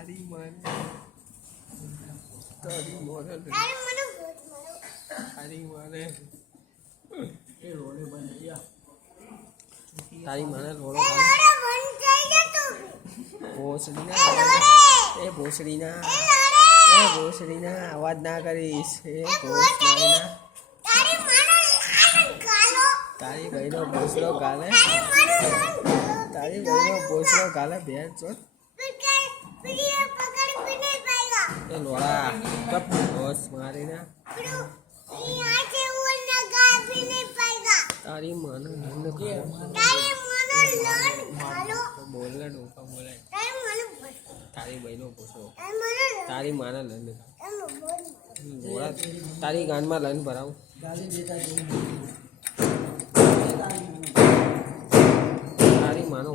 તારી મને તારી મને એ રોડે બંધ ગયા તારી મને રોડો ભોસડીના અવાજ ના કરીશ એ તારી ભાઈનો ભોસડો ગાલે ભેર ચોટ એ લોડા કપ હોશ મારીને તારી મને બોલે ડોકા બોલે તારી ભાઈનો ભોસડો તારી માના લન લોડા તારી ગાનમાં લન ભરાવું તારી માનો